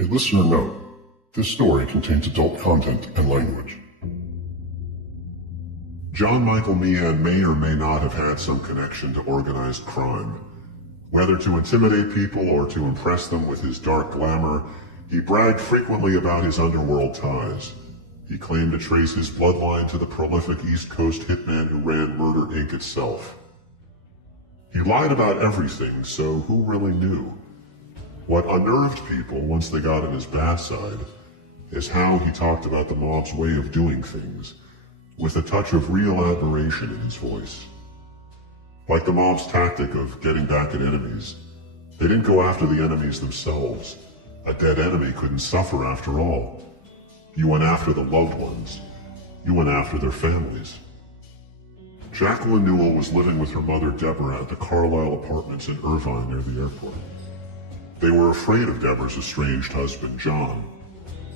A listener note, this story contains adult content and language. John Michael Meehan may or may not have had some connection to organized crime. Whether to intimidate people or to impress them with his dark glamour, he bragged frequently about his underworld ties. He claimed to trace his bloodline to the prolific East Coast hitman who ran Murder Inc. itself. He lied about everything, so who really knew? What unnerved people once they got on his bad side is how he talked about the mob's way of doing things, with a touch of real admiration in his voice. Like the mob's tactic of getting back at enemies, they didn't go after the enemies themselves. A dead enemy couldn't suffer after all. You went after the loved ones. You went after their families. Jacqueline Newell was living with her mother Deborah at the Carlisle Apartments in Irvine near the airport. They were afraid of Deborah's estranged husband, John.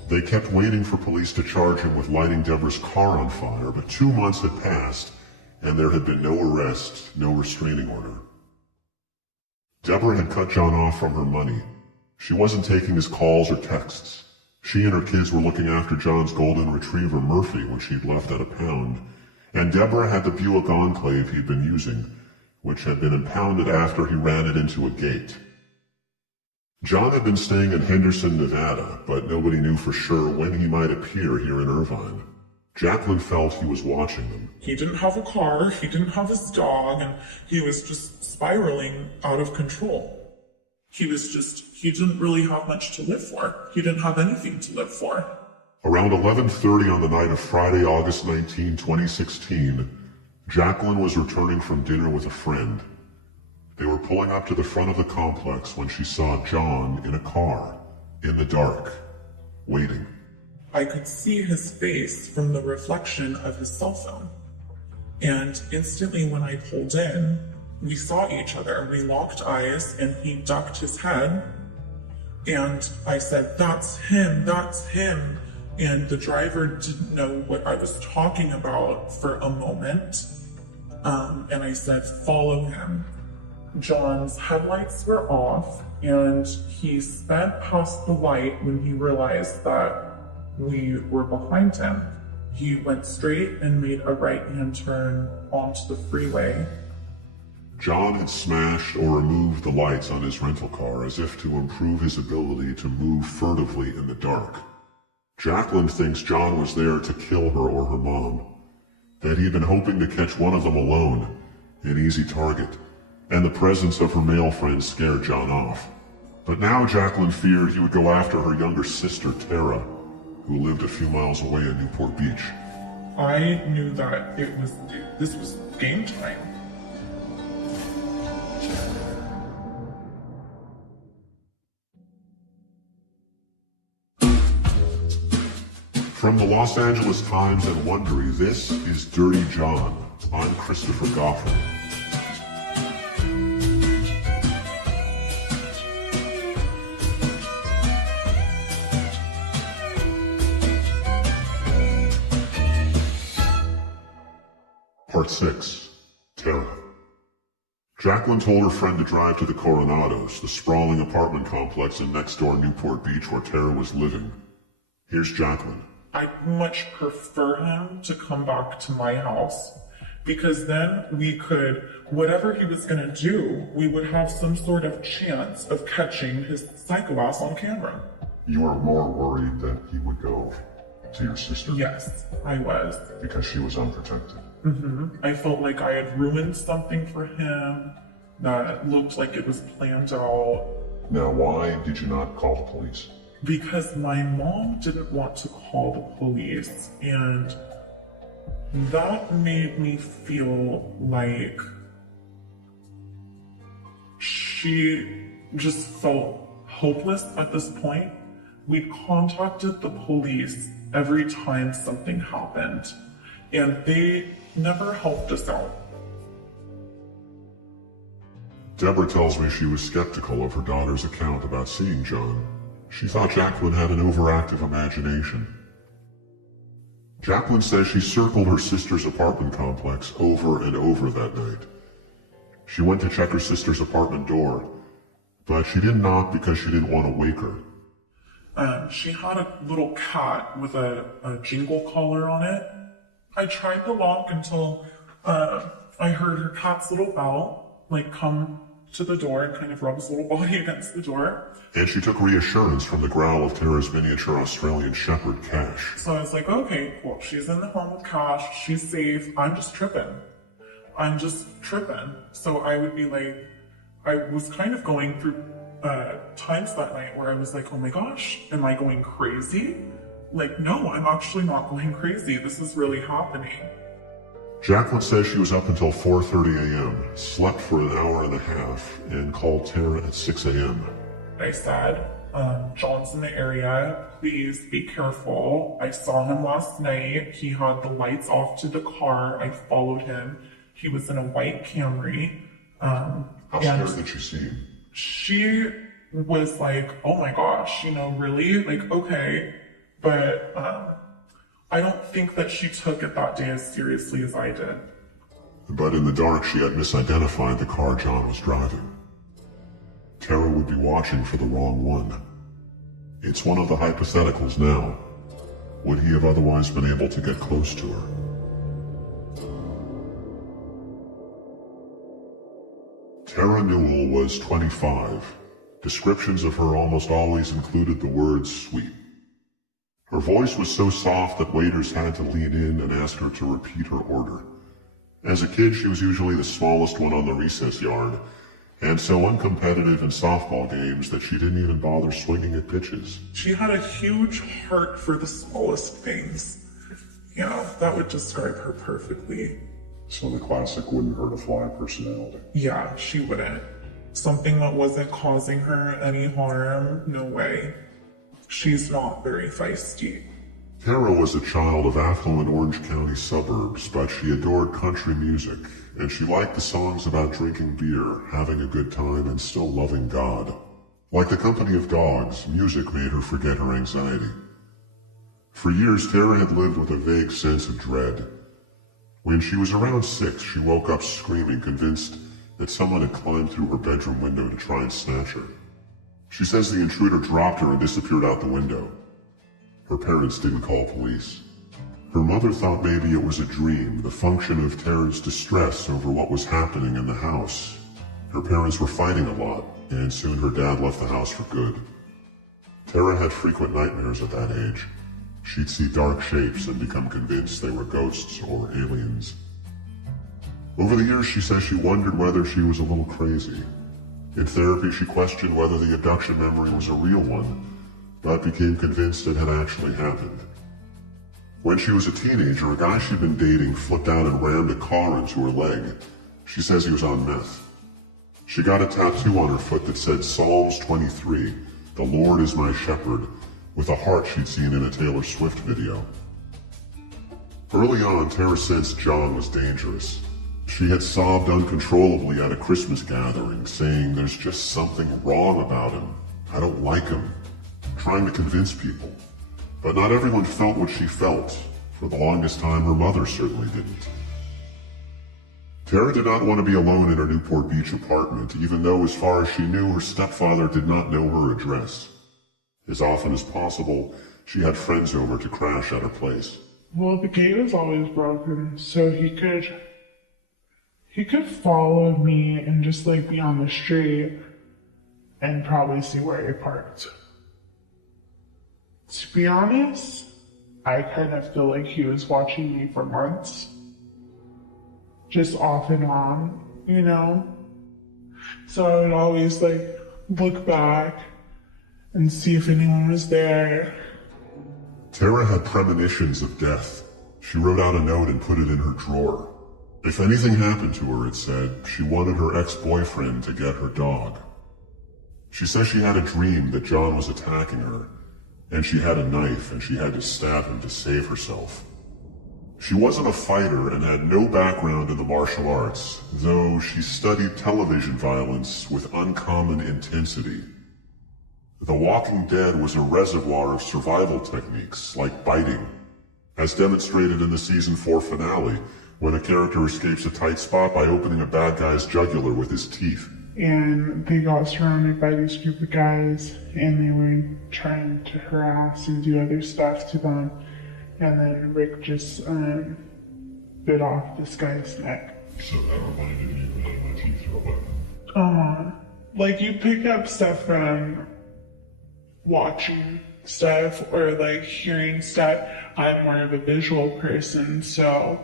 They kept waiting for police to charge him with lighting Deborah's car on fire, but 2 months had passed, and there had been no arrest, no restraining order. Deborah had cut John off from her money. She wasn't taking his calls or texts. She and her kids were looking after John's golden retriever, Murphy, which he'd left at a pound, and Deborah had the Buick Enclave he'd been using, which had been impounded after he ran it into a gate. John had been staying in Henderson, Nevada, but nobody knew for sure when he might appear here in Irvine. Jacqueline felt he was watching them. He didn't have a car, he didn't have his dog, and he was just spiraling out of control. He didn't really have much to live for. He didn't have anything to live for. Around 11:30 on the night of Friday, August 19, 2016, Jacqueline was returning from dinner with a friend. They were pulling up to the front of the complex when she saw John in a car, in the dark, waiting. I could see his face from the reflection of his cell phone. And instantly when I pulled in, we saw each other. We locked eyes and he ducked his head. And I said, "That's him, that's him." And the driver didn't know what I was talking about for a moment. And I said, "Follow him." John's headlights were off, and he sped past the light when he realized that we were behind him. He went straight and made a right-hand turn onto the freeway. John had smashed or removed the lights on his rental car as if to improve his ability to move furtively in the dark. Jacqueline thinks John was there to kill her or her mom, that he'd been hoping to catch one of them alone, an easy target, and the presence of her male friend scared John off. But now Jacqueline feared he would go after her younger sister, Terra, who lived a few miles away in Newport Beach. I knew that this was game time. From the Los Angeles Times and Wondery, this is Dirty John. I'm Christopher Goffin. Part 6 Terra. Jacqueline told her friend to drive to the Coronados, the sprawling apartment complex in next-door Newport Beach where Terra was living. Here's Jacqueline. I'd much prefer him to come back to my house, because then we could, whatever he was gonna do, we would have some sort of chance of catching his psycho ass on camera. You were more worried that he would go to your sister? Yes, I was. Because she was unprotected? I felt like I had ruined something for him that looked like it was planned out. Now, why did you not call the police? Because my mom didn't want to call the police, and that made me feel like she just felt hopeless at this point. We contacted the police every time something happened, and they never helped us out. Deborah tells me she was skeptical of her daughter's account about seeing John. She thought Jacqueline had an overactive imagination. Jacqueline says she circled her sister's apartment complex over and over that night. She went to check her sister's apartment door, but she didn't knock because she didn't want to wake her. She had a little cat with a jingle collar on it. I tried to lock until I heard her cat's little bell, like, come to the door and kind of rub his little body against the door. And she took reassurance from the growl of Terra's miniature Australian Shepherd, Cash. So I was like, okay, cool. She's in the home with Cash. She's safe. I'm just tripping. So I would be like, I was kind of going through times that night where I was like, oh my gosh, am I going crazy? Like, no, I'm actually not going crazy. This is really happening. Jacqueline says she was up until 4:30 a.m., slept for an hour and a half, and called Terra at 6 a.m. I said, John's in the area. Please be careful. I saw him last night. He had the lights off to the car. I followed him. He was in a white Camry. How scared did she seem? She was like, oh my gosh, really? Like, okay. But I don't think that she took it that day as seriously as I did. But in the dark, she had misidentified the car John was driving. Terra would be watching for the wrong one. It's one of the hypotheticals now. Would he have otherwise been able to get close to her? Terra Newell was 25. Descriptions of her almost always included the words sweet. Her voice was so soft that waiters had to lean in and ask her to repeat her order. As a kid, she was usually the smallest one on the recess yard, and so uncompetitive in softball games that she didn't even bother swinging at pitches. She had a huge heart for the smallest things. That would describe her perfectly. So the classic wouldn't hurt a fly personality. Yeah, she wouldn't. Something that wasn't causing her any harm, no way. She's not very feisty. Terra was a child of affluent Orange County suburbs, but she adored country music, and she liked the songs about drinking beer, having a good time, and still loving God. Like the company of dogs, music made her forget her anxiety. For years, Terra had lived with a vague sense of dread. When she was around 6, she woke up screaming, convinced that someone had climbed through her bedroom window to try and snatch her. She says the intruder dropped her and disappeared out the window. Her parents didn't call police. Her mother thought maybe it was a dream, the function of Terra's distress over what was happening in the house. Her parents were fighting a lot, and soon her dad left the house for good. Terra had frequent nightmares at that age. She'd see dark shapes and become convinced they were ghosts or aliens. Over the years, she says she wondered whether she was a little crazy. In therapy, she questioned whether the abduction memory was a real one, but became convinced it had actually happened. When she was a teenager, a guy she'd been dating flipped out and rammed a car into her leg. She says he was on meth. She got a tattoo on her foot that said Psalms 23, "The Lord is my shepherd," with a heart she'd seen in a Taylor Swift video. Early on, Terra sensed John was dangerous. She had sobbed uncontrollably at a Christmas gathering, saying there's just something wrong about him. I don't like him. Trying to convince people. But not everyone felt what she felt. For the longest time, her mother certainly didn't. Terra did not want to be alone in her Newport Beach apartment, even though, as far as she knew, her stepfather did not know her address. As often as possible, she had friends over to crash at her place. Well, the gate was always broken, so he could follow me and just be on the street and probably see where I parked. To be honest, I kind of feel like he was watching me for months. Just off and on, So I would always look back and see if anyone was there. Terra had premonitions of death. She wrote out a note and put it in her drawer. If anything happened to her, it said, she wanted her ex-boyfriend to get her dog. She says she had a dream that John was attacking her, and she had a knife and she had to stab him to save herself. She wasn't a fighter and had no background in the martial arts, though she studied television violence with uncommon intensity. The Walking Dead was a reservoir of survival techniques, like biting, as demonstrated in the season 4 finale, when a character escapes a tight spot by opening a bad guy's jugular with his teeth. and they got surrounded by this group of guys, and they were trying to harass and do other stuff to them, and then Rick just bit off this guy's neck. So that reminded me of when my teeth were wet. Like you pick up stuff from watching stuff or like hearing stuff. I'm more of a visual person, so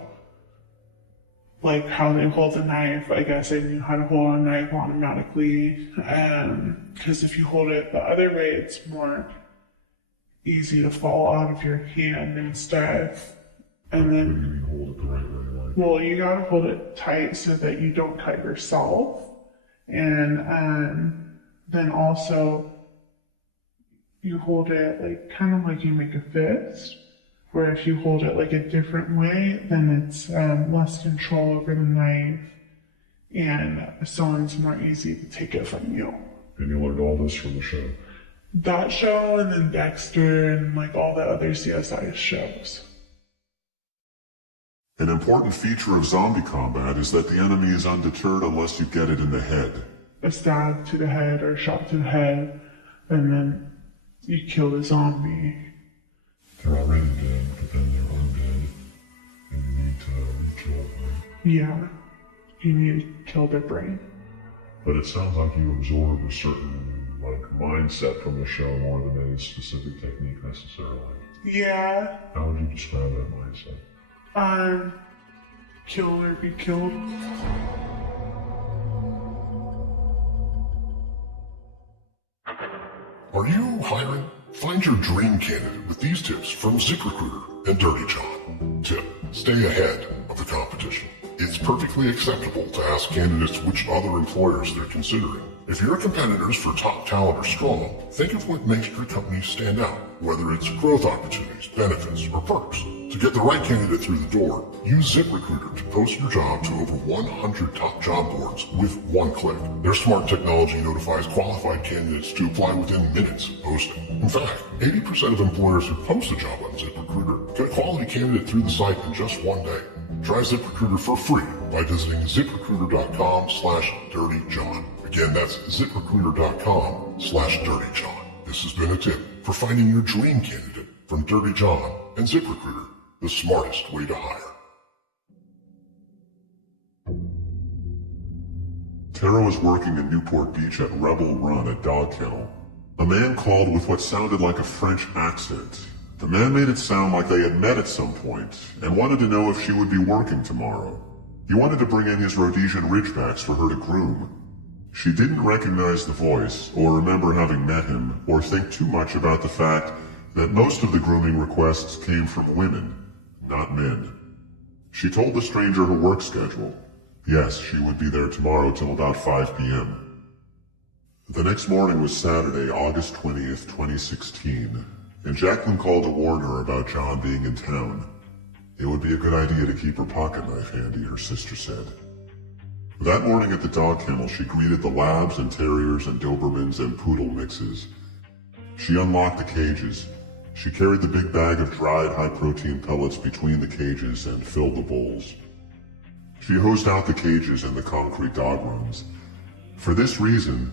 like how they hold a knife, I guess I knew how to hold a knife automatically. Because if you hold it the other way, it's more easy to fall out of your hand and stuff. And then you mean hold it the right way, like? Well, you gotta hold it tight so that you don't cut yourself. And then also you hold it like kind of like you make a fist. Where if you hold it like a different way, then it's less control over the knife, and so it's more easy to take it from you. And you learned all this from the show? That show, and then Dexter, and like all the other CSI shows. An important feature of zombie combat is that the enemy is undeterred unless you get it in the head. A stab to the head or shot to the head, and then you kill the zombie. They're already dead, but then they're undead, and you need to kill them. Yeah, you need to kill their brain. But it sounds like you absorbed a certain mindset from the show more than a specific technique necessarily. Yeah. How would you describe that mindset? Kill or be killed. Are you hiring? Find your dream candidate with these tips from ZipRecruiter and Dirty John. Tip: stay ahead of the competition. It's perfectly acceptable to ask candidates which other employers they're considering. If your competitors for top talent are strong, think of what makes your company stand out, whether it's growth opportunities, benefits, or perks. To get the right candidate through the door, use ZipRecruiter to post your job to over 100 top job boards with one click. Their smart technology notifies qualified candidates to apply within minutes of posting. In fact, 80% of employers who post a job on ZipRecruiter get a quality candidate through the site in just one day. Try ZipRecruiter for free by visiting ZipRecruiter.com/dirtyjohn. Again, that's ZipRecruiter.com/dirtyjohn. This has been a tip for finding your dream candidate from Dirty John and ZipRecruiter, the smartest way to hire. Terra was working in Newport Beach at Rebel Run at Dog Kennel. A man called with what sounded like a French accent. The man made it sound like they had met at some point and wanted to know if she would be working tomorrow. He wanted to bring in his Rhodesian Ridgebacks for her to groom. She didn't recognize the voice or remember having met him or think too much about the fact that most of the grooming requests came from women, not men. She told the stranger her work schedule. Yes, she would be there tomorrow till about 5 p.m. The next morning was Saturday, August 20th, 2016, and Jacqueline called to warn her about John being in town. It would be a good idea to keep her pocket knife handy, her sister said. That morning at the dog kennel, she greeted the labs and terriers and Dobermans and poodle mixes. She unlocked the cages. She carried the big bag of dried high-protein pellets between the cages and filled the bowls. She hosed out the cages and the concrete dog runs. For this reason,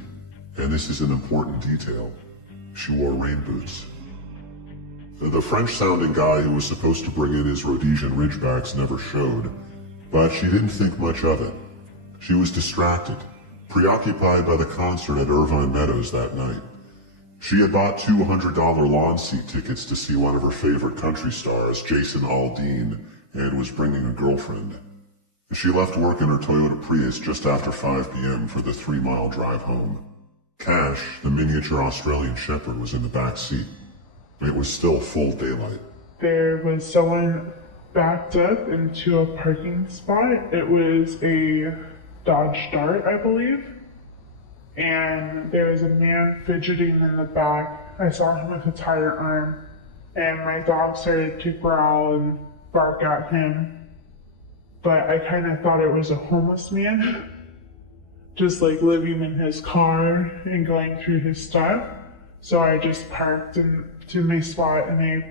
and this is an important detail, she wore rain boots. The French-sounding guy who was supposed to bring in his Rhodesian Ridgebacks never showed, but she didn't think much of it. She was distracted, preoccupied by the concert at Irvine Meadows that night. She had bought $200 lawn seat tickets to see one of her favorite country stars, Jason Aldean, and was bringing a girlfriend. She left work in her Toyota Prius just after 5 p.m. for the 3-mile drive home. Cash, the miniature Australian Shepherd, was in the back seat. It was still full daylight. There was someone backed up into a parking spot. It was a Dodge Dart, I believe. And there was a man fidgeting in the back. I saw him with a tire arm. And my dog started to growl and bark at him. But I kind of thought it was a homeless man. Just like living in his car and going through his stuff. So I just parked to my spot and I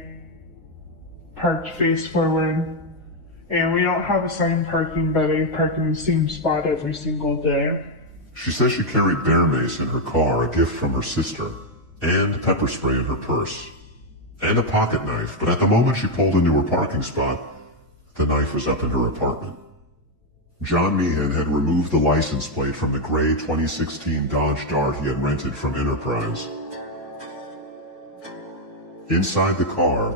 parked face forward. And we don't have assigned parking, but I park in the same spot every single day. She says she carried bear mace in her car, a gift from her sister, and pepper spray in her purse, and a pocket knife, but at the moment she pulled into her parking spot, the knife was up in her apartment. John Meehan had removed the license plate from the gray 2016 Dodge Dart he had rented from Enterprise. Inside the car,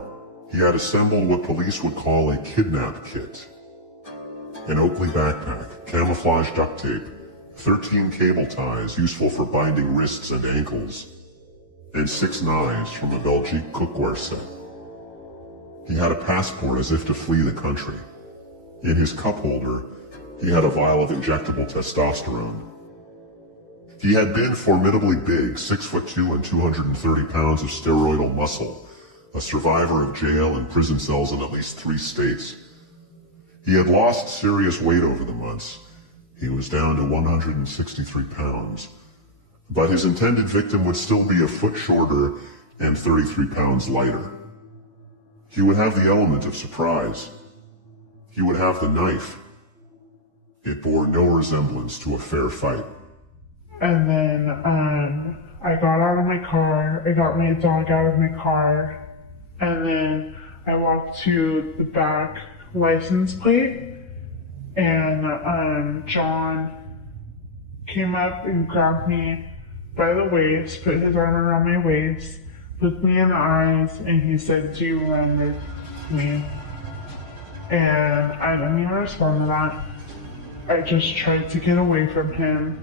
he had assembled what police would call a kidnap kit. An Oakley backpack, camouflage duct tape, 13 cable ties useful for binding wrists and ankles, and 6 knives from a Belgique cookware set. He had a passport as if to flee the country. In his cup holder, he had a vial of injectable testosterone. He had been formidably big, 6'2" and 230 pounds of steroidal muscle, a survivor of jail and prison cells in at least 3 states. He had lost serious weight over the months. He was down to 163 pounds. But his intended victim would still be a foot shorter and 33 pounds lighter. He would have the element of surprise. He would have the knife. It bore no resemblance to a fair fight. And then I got out of my car, I got my dog out of my car, and then I walked to the back license plate, and John came up and grabbed me by the waist, put his arm around my waist, looked me in the eyes, and he said, "Do you remember me?" And I didn't even respond to that. I just tried to get away from him.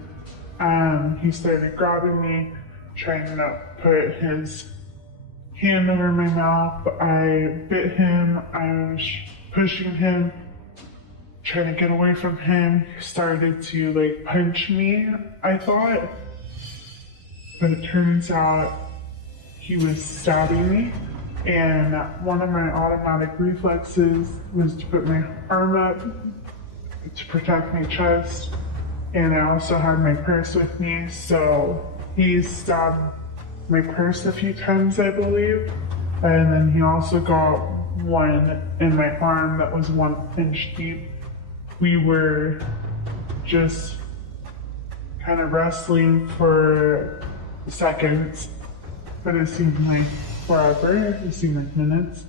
He started grabbing me, trying to put his hand over my mouth. I bit him. I was pushing him, trying to get away from him. He started to punch me, I thought. But it turns out he was stabbing me. And one of my automatic reflexes was to put my arm up to protect my chest. And I also had my purse with me, so he stabbed my purse a few times, I believe. And then he also got one in my arm that was 1 inch deep. We were just kind of wrestling for seconds, but it seemed like forever. It seemed like minutes.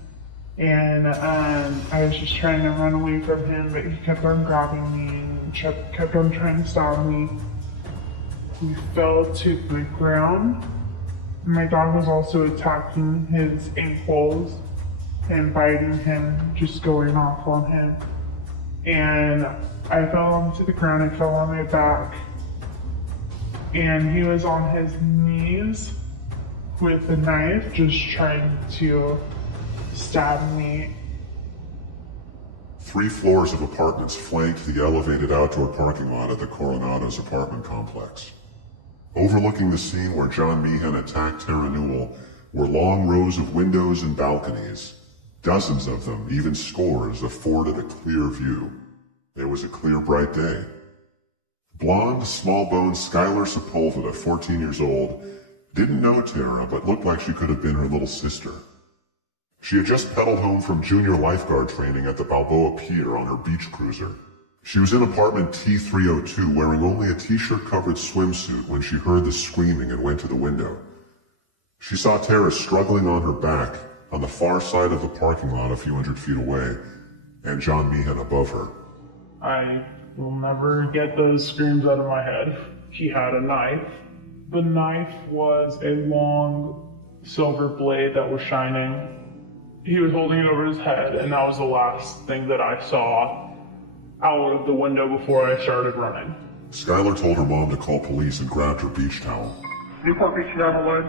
And I was just trying to run away from him, but he kept on grabbing me and kept on trying to stop me. We fell to the ground. My dog was also attacking his ankles and biting him, just going off on him. And I fell onto the ground, I fell on my back. And he was on his knees with a knife, just trying to stab me. 3 floors of apartments flanked the elevated outdoor parking lot at the Coronado's apartment complex. Overlooking the scene where John Meehan attacked Terra Newell were long rows of windows and balconies. Dozens of them, even scores, afforded a clear view. It was a clear, bright day. Blonde, small-boned Skylar Sepulveda, 14 years old, didn't know Terra, but looked like she could have been her little sister. She had just pedaled home from junior lifeguard training at the Balboa Pier on her beach cruiser. She was in apartment T302 wearing only a t-shirt covered swimsuit when she heard the screaming and went to the window. She saw Terra struggling on her back on the far side of the parking lot a few hundred feet away, and John Meehan above her. I will never get those screams out of my head. He had a knife. The knife was a long silver blade that was shining. He was holding it over his head, and that was the last thing that I saw out of the window before I started running. Skylar told her mom to call police and grabbed her beach towel. Newport Beach 911.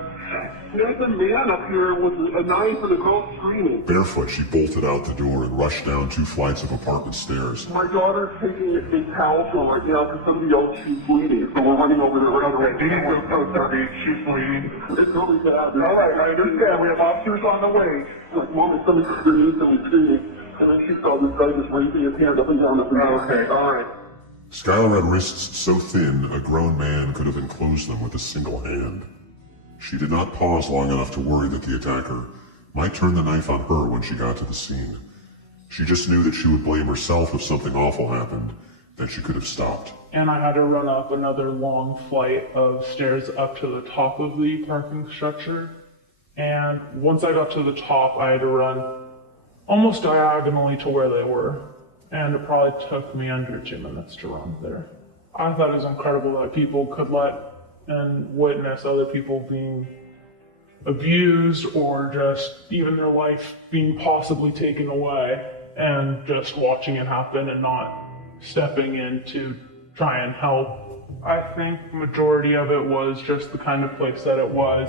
There's a man up here with a knife and a girl screaming. Barefoot, she bolted out the door and rushed down 2 flights of apartment stairs. My daughter's taking a towel from right now because somebody else, she's bleeding. So we're running over there right away. Oh, sorry, she's bleeding. It's really bad. All right, I understand. We have officers on the way. Like, Mom, it's somebody underneath and screaming. And then she saw this guy just raising his hand up and down. Okay, all right. Skylar had wrists so thin, a grown man could have enclosed them with a single hand. She did not pause long enough to worry that the attacker might turn the knife on her when she got to the scene. She just knew that she would blame herself if something awful happened, and she could have stopped. And I had to run up another long flight of stairs up to the top of the parking structure. And once I got to the top, I had to run almost diagonally to where they were. And it probably took me under 2 minutes to run there. I thought it was incredible that people could let and witness other people being abused or just even their life being possibly taken away, and just watching it happen and not stepping in to try and help. I think the majority of it was just the kind of place that it was.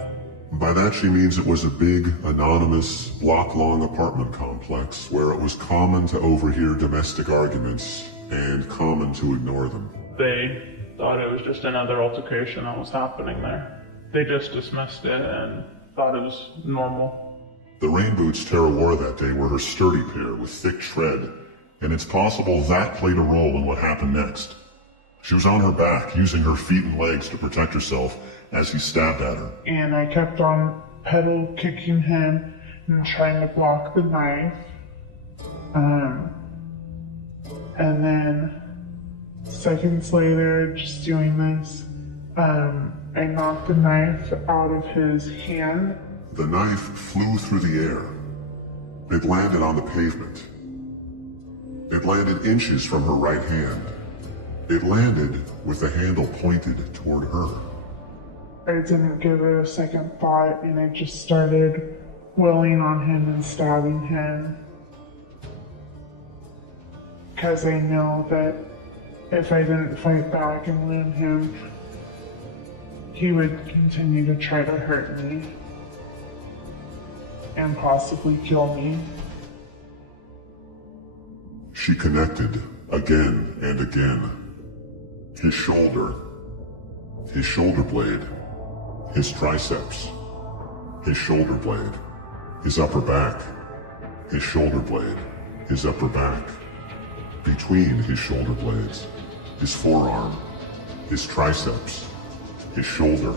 By that she means it was a big, anonymous, block-long apartment complex where it was common to overhear domestic arguments and common to ignore them. They thought it was just another altercation that was happening there. They just dismissed it and thought it was normal. The rain boots Terra wore that day were her sturdy pair with thick tread, and it's possible that played a role in what happened next. She was on her back, using her feet and legs to protect herself as he stabbed at her. And I kept on pedal kicking him and trying to block the knife. And then seconds later, just doing this, I knocked the knife out of his hand. The knife flew through the air. It landed on the pavement. It landed inches from her right hand. It landed with the handle pointed toward her. I didn't give it a second thought, and I just started wailing on him and stabbing him. Because I know that if I didn't fight back and land him, he would continue to try to hurt me and possibly kill me. She connected again and again. His shoulder blade, his triceps, his shoulder blade, his upper back, his shoulder blade, his upper back, between his shoulder blades, his forearm, his triceps, his shoulder,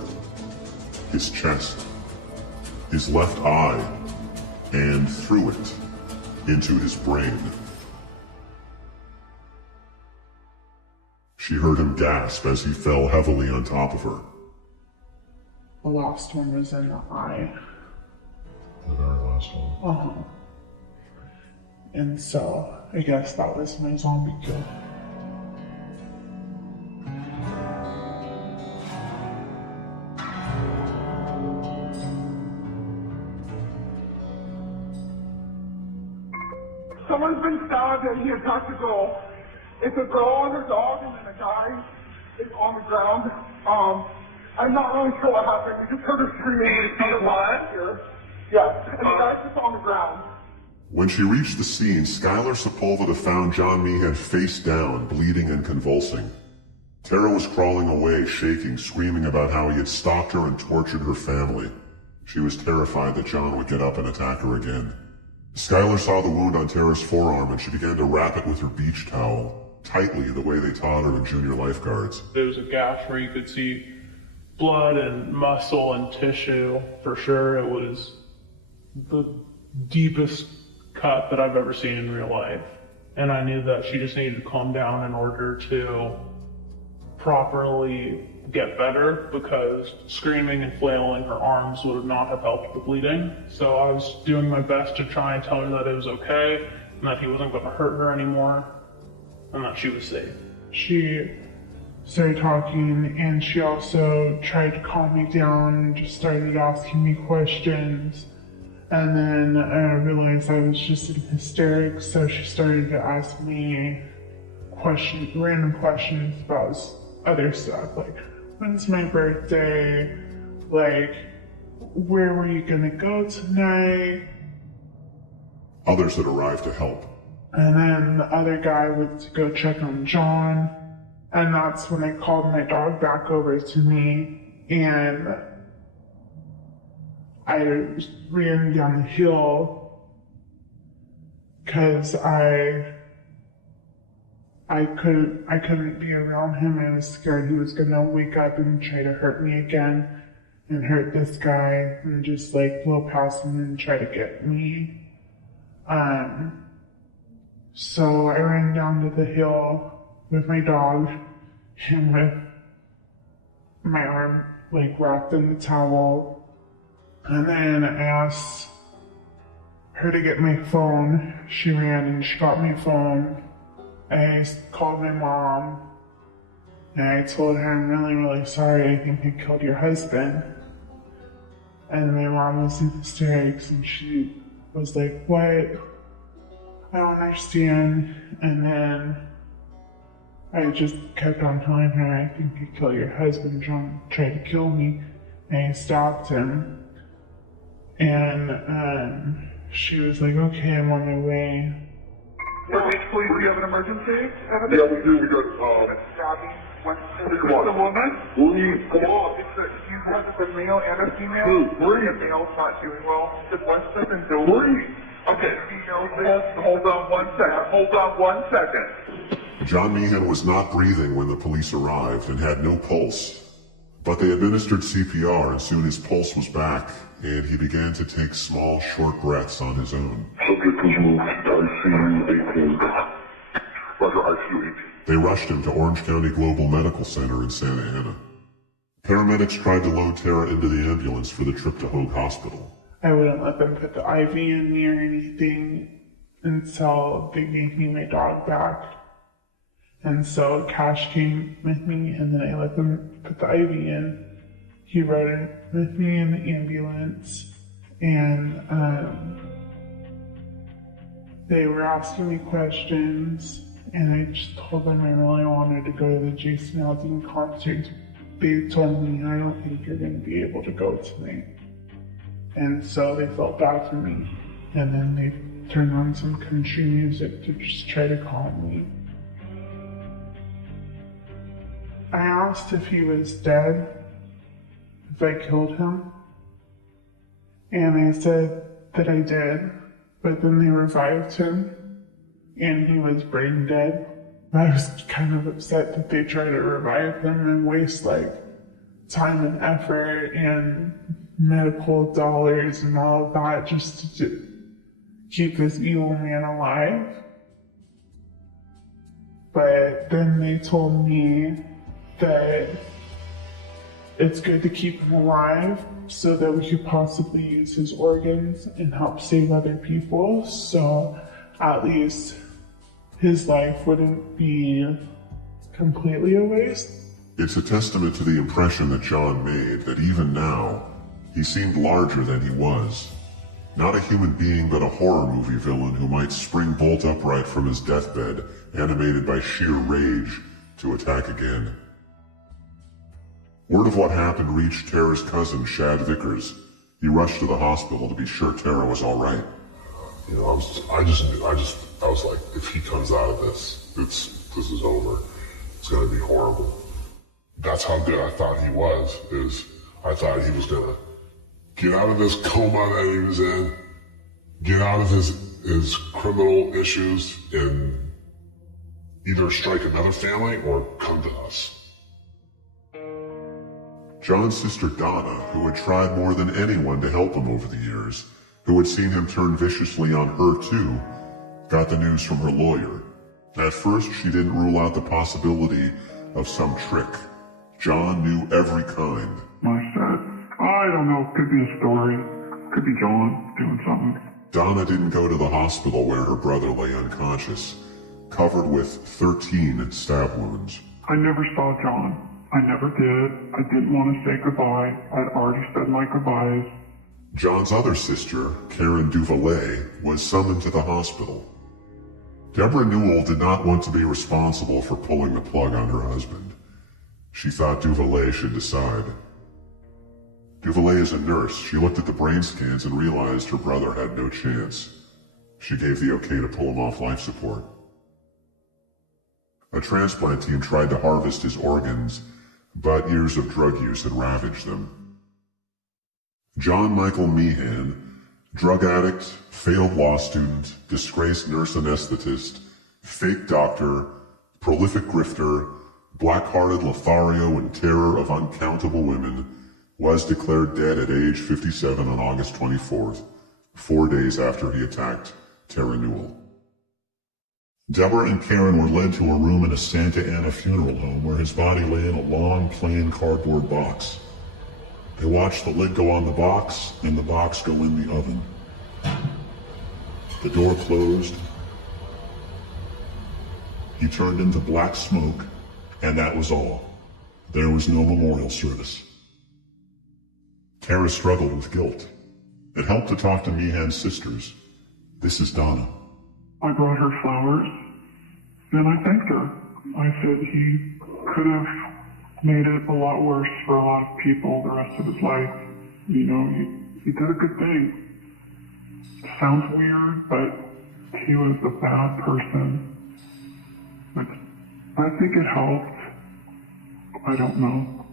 his chest, his left eye, and through it into his brain. She heard him gasp as he fell heavily on top of her. The last one was in the eye. The very last one. And so, I guess that was my zombie kill. Someone's been stabbed and he attacked a girl. It's a girl and her dog, and then a guy is on the ground. I'm not really sure what happened. We just heard her screaming and it's kind of loud here. Yeah, and the guy's just on the ground. When she reached the scene, Skylar Sepulveda found John Meehan face down, bleeding and convulsing. Terra was crawling away, shaking, screaming about how he had stalked her and tortured her family. She was terrified that John would get up and attack her again. Skylar saw the wound on Terra's forearm and she began to wrap it with her beach towel, tightly the way they taught her in junior lifeguards. There was a gash where you could see blood and muscle and tissue. For sure, it was the deepest cut that I've ever seen in real life. And I knew that she just needed to calm down in order to properly get better, because screaming and flailing her arms would not have helped the bleeding. So I was doing my best to try and tell her that it was okay, and that he wasn't going to hurt her anymore, and that she was safe. She started talking, and she also tried to calm me down and just started asking me questions. And then I realized I was just in hysterics, so she started to ask me random questions about other stuff, like, when's my birthday? Like, where were you gonna go tonight? Others had arrived to help. And then the other guy went to go check on John, and that's when I called my dog back over to me, and I ran down the hill because I couldn't be around him. I was scared he was gonna wake up and try to hurt me again and hurt this guy and just like blow past him and try to get me. So I ran down to the hill with my dog and with my arm like wrapped in the towel. And then I asked her to get my phone. She ran and she got my phone. I called my mom and I told her, I'm really, really sorry. I think I killed your husband. And my mom was in hysterics and she was like, what? I don't understand. And then I just kept on telling her, I think I killed your husband. John tried to kill me and I stopped him. And she was like, okay, I'm on my way. Police, do you have an emergency? Yeah, we do. We got, stabbing. What's the woman? Please, come on. You have a male and a female? Please. The male's not doing well. Just one second, Bill. Please. Okay, female this. Hold on 1 second. Hold on 1 second. John Meehan was not breathing when the police arrived and had no pulse. But they administered CPR and soon his pulse was back and he began to take small, short breaths on his own. Subject was moved to ICU 18. Roger, ICU 18. They rushed him to Orange County Global Medical Center in Santa Ana. Paramedics tried to load Terra into the ambulance for the trip to Hoag Hospital. I wouldn't let them put the IV in me or anything until they gave me my dog back. And so Cash came with me and then I let them put the IV in. He rode with me in the ambulance and they were asking me questions and I just told them I really wanted to go to the Jason Aldean concert. They told me, I don't think you're going to be able to go tonight. And so they felt bad for me. And then they turned on some country music to just try to calm me. I asked if he was dead, if I killed him. And I said that I did, but then they revived him. And he was brain dead. I was kind of upset that they tried to revive him and waste like time and effort and medical dollars and all of that just to keep this evil man alive. But then they told me that it's good to keep him alive so that we could possibly use his organs and help save other people. So at least his life wouldn't be completely a waste. It's a testament to the impression that John made that even now, he seemed larger than he was. Not a human being, but a horror movie villain who might spring bolt upright from his deathbed, animated by sheer rage, to attack again. Word of what happened reached Terra's cousin, Shad Vickers. He rushed to the hospital to be sure Terra was all right. You know, I was like, if he comes out of this, this is over. It's gonna be horrible. That's how good I thought he was, I thought he was gonna get out of this coma that he was in, get out of his criminal issues, and either strike another family or come to us. John's sister Donna, who had tried more than anyone to help him over the years, who had seen him turn viciously on her too, got the news from her lawyer. At first, she didn't rule out the possibility of some trick. John knew every kind. I said, I don't know, could be a story. Could be John doing something. Donna didn't go to the hospital where her brother lay unconscious, covered with 13 stab wounds. I never saw John. I never did. I didn't want to say goodbye. I'd already said my goodbyes. John's other sister, Karen Duvalet, was summoned to the hospital. Deborah Newell did not want to be responsible for pulling the plug on her husband. She thought Duvalet should decide. Duvalet is a nurse. She looked at the brain scans and realized her brother had no chance. She gave the okay to pull him off life support. A transplant team tried to harvest his organs, but years of drug use had ravaged them. John Michael Meehan, drug addict, failed law student, disgraced nurse anesthetist, fake doctor, prolific grifter, black-hearted Lothario and terror of uncountable women, was declared dead at age 57 on August 24th, 4 days after he attacked Terra Newell. Deborah and Karen were led to a room in a Santa Ana funeral home where his body lay in a long, plain cardboard box. They watched the lid go on the box and the box go in the oven. The door closed. He turned into black smoke, and that was all. There was no memorial service. Terra struggled with guilt. It helped to talk to Meehan's sisters. This is Donna. I brought her flowers, and I thanked her. I said he could have made it a lot worse for a lot of people the rest of his life. You know, he did a good thing. Sounds weird, but he was a bad person. But I think it helped. I don't know.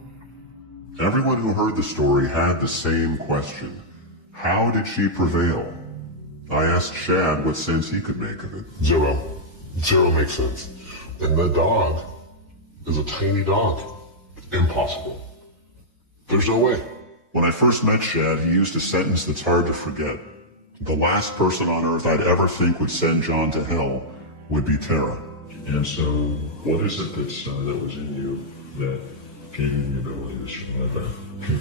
Everyone who heard the story had the same question. How did she prevail? I asked Shad what sense he could make of it. Zero. Zero makes sense. And the dog is a tiny dog. Impossible. There's no way. When I first met Shad, he used a sentence that's hard to forget. The last person on Earth I'd ever think would send John to hell would be Terra. And so, what is it that was in you that gave you the ability to survive that?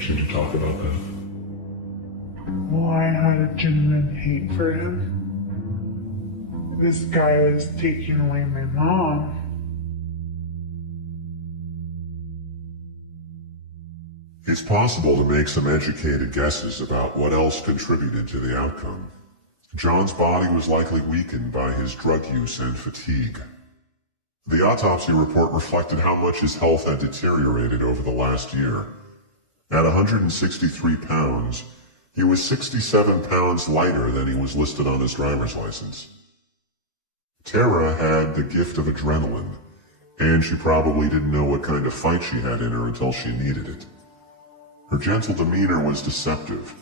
Can you talk about that? Well, I had a genuine hate for him. This guy was taking away my mom. It's possible to make some educated guesses about what else contributed to the outcome. John's body was likely weakened by his drug use and fatigue. The autopsy report reflected how much his health had deteriorated over the last year. At 163 pounds, he was 67 pounds lighter than he was listed on his driver's license. Terra had the gift of adrenaline, and she probably didn't know what kind of fight she had in her until she needed it. Her gentle demeanor was deceptive.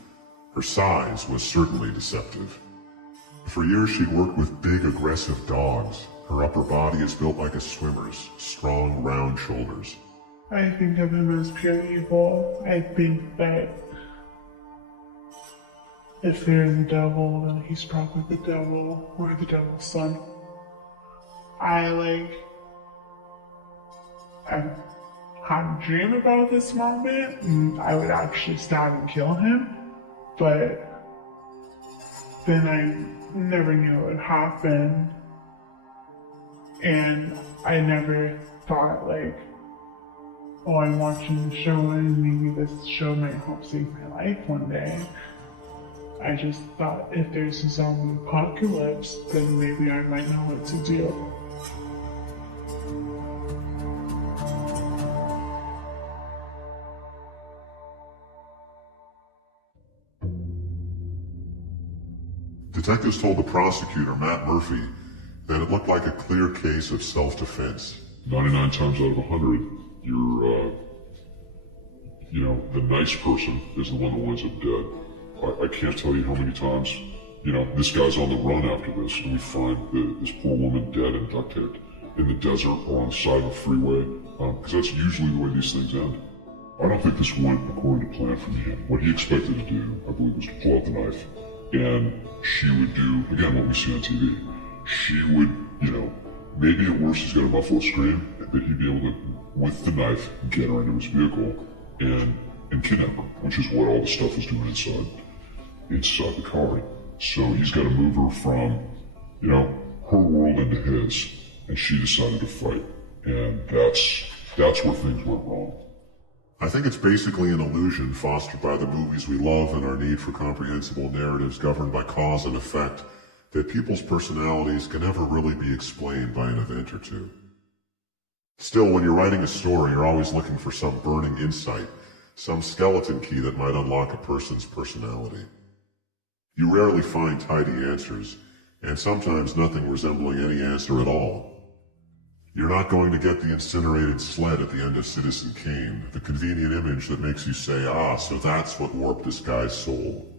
Her size was certainly deceptive. For years she worked with big, aggressive dogs. Her upper body is built like a swimmer's, strong, round shoulders. I think of him as pure evil. I think that if there's a devil, then he's probably the devil or the devil's son. I had a dream about this moment, and I would actually stab and kill him, but then I never knew it would happen, and I never thought oh, I'm watching the show and maybe this show might help save my life one day. I just thought if there's a zombie apocalypse, then maybe I might know what to do. Detectives told the prosecutor, Matt Murphy, that it looked like a clear case of self-defense. 99 times out of 100, you're, the nice person is the one that winds up dead. I can't tell you how many times, this guy's on the run after this, and we find this poor woman dead and duct taped in the desert or on the side of a freeway, because that's usually the way these things end. I don't think this went according to plan for me. What he expected to do, I believe, was to pull out the knife, and she would do, again, what we see on TV. She would, maybe at worst he's got a buffalo scream, that he'd be able to, with the knife, get her into his vehicle and kidnap her, which is what all the stuff was doing inside the car. So he's got to move her from, her world into his, and she decided to fight. And that's where things went wrong. I think it's basically an illusion fostered by the movies we love and our need for comprehensible narratives governed by cause and effect that people's personalities can never really be explained by an event or two. Still, when you're writing a story, you're always looking for some burning insight, some skeleton key that might unlock a person's personality. You rarely find tidy answers, and sometimes nothing resembling any answer at all. You're not going to get the incinerated sled at the end of Citizen Kane, the convenient image that makes you say, ah, so that's what warped this guy's soul.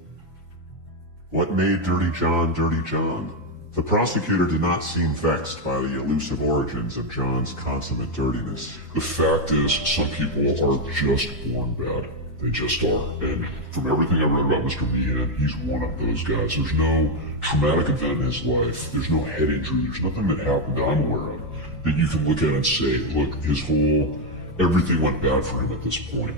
What made Dirty John Dirty John? The prosecutor did not seem vexed by the elusive origins of John's consummate dirtiness. The fact is, some people are just born bad. They just are. And from everything I read about Mr. Meehan, he's one of those guys. There's no traumatic event in his life. There's no head injury. There's nothing that happened that I'm aware of that you can look at and say, look, everything went bad for him at this point.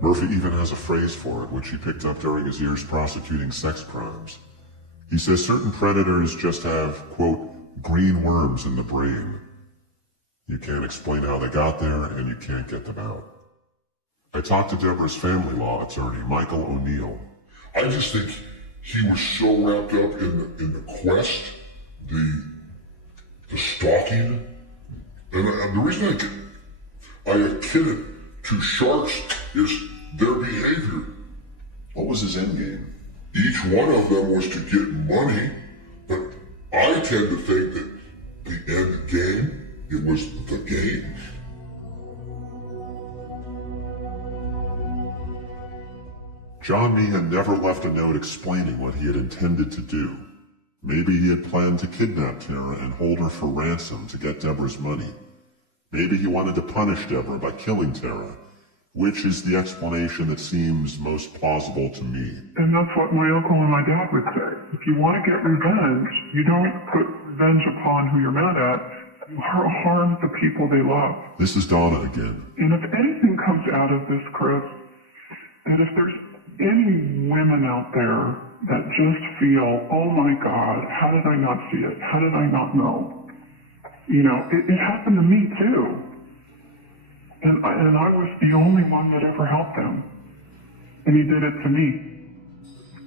Murphy even has a phrase for it, which he picked up during his years prosecuting sex crimes. He says certain predators just have, quote, green worms in the brain. You can't explain how they got there, and you can't get them out. I talked to Deborah's family law attorney, Michael O'Neill. I just think he was so wrapped up in the quest, the stalking, and the reason I akin it to sharks is their behavior. What was his end game? Each one of them was to get money, but I tend to think that the end game, it was the game. John Meehan never left a note explaining what he had intended to do. Maybe he had planned to kidnap Terra and hold her for ransom to get Deborah's money. Maybe he wanted to punish Deborah by killing Terra, which is the explanation that seems most plausible to me. And that's what my uncle and my dad would say. If you want to get revenge, you don't put revenge upon who you're mad at. You harm the people they love. This is Donna again. And if anything comes out of this, Chris, that if there's any women out there that just feel, oh my God, how did I not see it? How did I not know? You know, it happened to me too. And I was the only one that ever helped him. And he did it to me.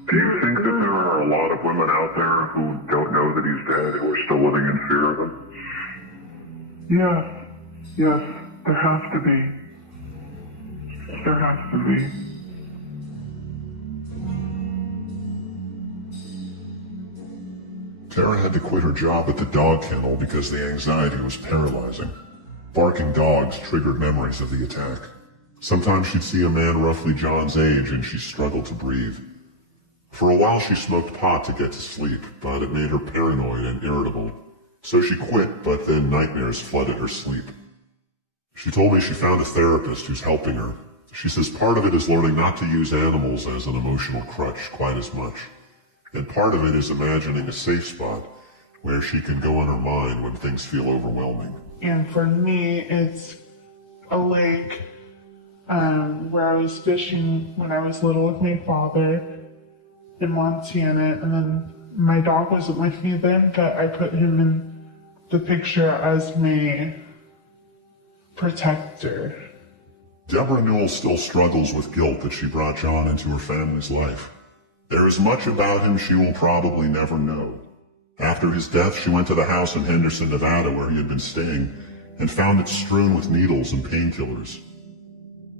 Do you think that there are a lot of women out there who don't know that he's dead, who are still living in fear of him? Yes, there has to be. There has to be. Terra had to quit her job at the dog kennel because the anxiety was paralyzing. Barking dogs triggered memories of the attack. Sometimes she'd see a man roughly John's age and she struggled to breathe. For a while she smoked pot to get to sleep, but it made her paranoid and irritable. So she quit, but then nightmares flooded her sleep. She told me she found a therapist who's helping her. She says part of it is learning not to use animals as an emotional crutch quite as much. And part of it is imagining a safe spot where she can go on her mind when things feel overwhelming. And for me, it's a lake where I was fishing when I was little with my father in Montana. And then my dog wasn't with me then, but I put him in the picture as my protector. Deborah Newell still struggles with guilt that she brought John into her family's life. There is much about him she will probably never know. After his death, she went to the house in Henderson, Nevada, where he had been staying, and found it strewn with needles and painkillers.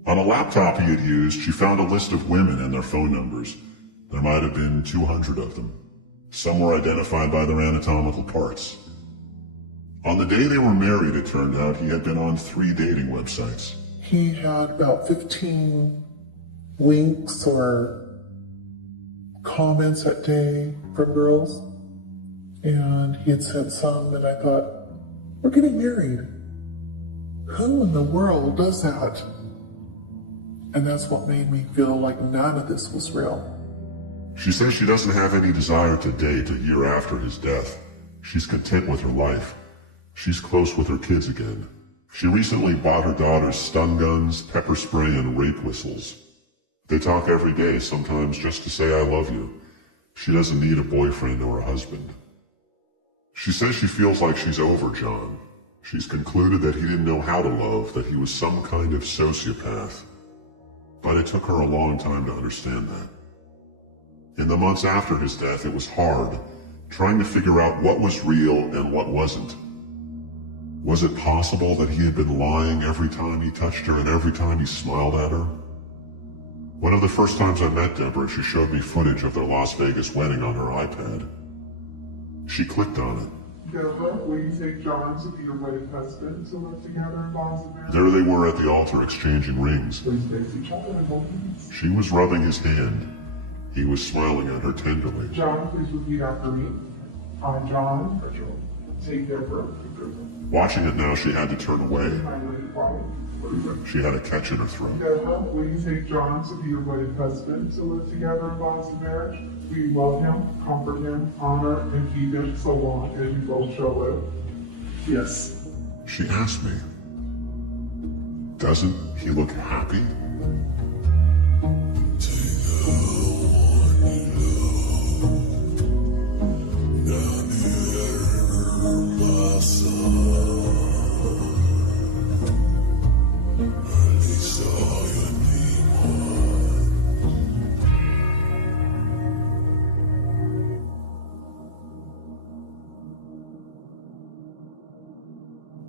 On a laptop he had used, she found a list of women and their phone numbers. There might have been 200 of them. Some were identified by their anatomical parts. On the day they were married, it turned out, he had been on 3 dating websites. He had about 15 winks or comments that day from girls, and he had sent some, and I thought, we're getting married. Who in the world does that? And that's what made me feel like none of this was real. She says she doesn't have any desire to date a year after his death. She's content with her life. She's close with her kids again. She recently bought her daughters stun guns, pepper spray, and rape whistles. They talk every day, sometimes just to say I love you. She doesn't need a boyfriend or a husband. She says she feels like she's over John. She's concluded that he didn't know how to love, that he was some kind of sociopath. But it took her a long time to understand that. In the months after his death, it was hard, trying to figure out what was real and what wasn't. Was it possible that he had been lying every time he touched her and every time he smiled at her? One of the first times I met Deborah, she showed me footage of their Las Vegas wedding on her iPad. She clicked on it. Deborah, will you take John to be your wedding husband to live together in bonds of marriage? There they were at the altar exchanging rings. Please face each other and hold hands. She was rubbing his hand. He was smiling at her tenderly. John, please repeat after me. I, John, take care of her. Watching it now, she had to turn away. My wedded wife. She had a catch in her throat. Deborah, will you take John to be your wedded husband to live together in bonds of marriage? We love him, comfort him, honor, and feed him so long as you both shall live. Yes. She asked me, doesn't he look happy?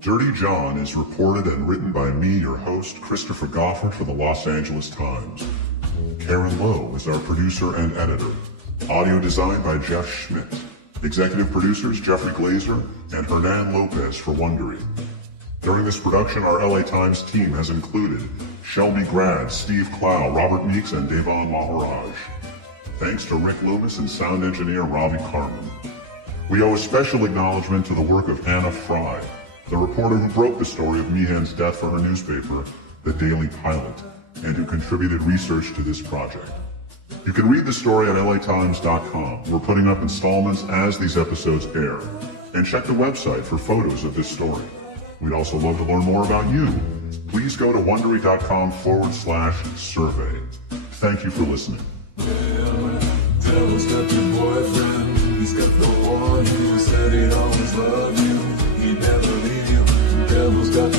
Dirty John is reported and written by me, your host, Christopher Goffard for the Los Angeles Times. Karen Lowe is our producer and editor. Audio design by Jeff Schmidt. Executive producers Jeffrey Glazer and Hernan Lopez for Wondery. During this production, our LA Times team has included Shelby Grad, Steve Clow, Robert Meeks, and Devon Maharaj. Thanks to Rick Loomis and sound engineer Ravi Carmen. We owe a special acknowledgement to the work of Anna Fry, the reporter who broke the story of Meehan's death for her newspaper, The Daily Pilot, and who contributed research to this project. You can read the story at latimes.com. We're putting up installments as these episodes air. And check the website for photos of this story. We'd also love to learn more about you. Please go to wondery.com/survey. Thank you for listening. Devil's got your boyfriend, he's got the one who said he'd always love you, he'd never leave you. Devil's got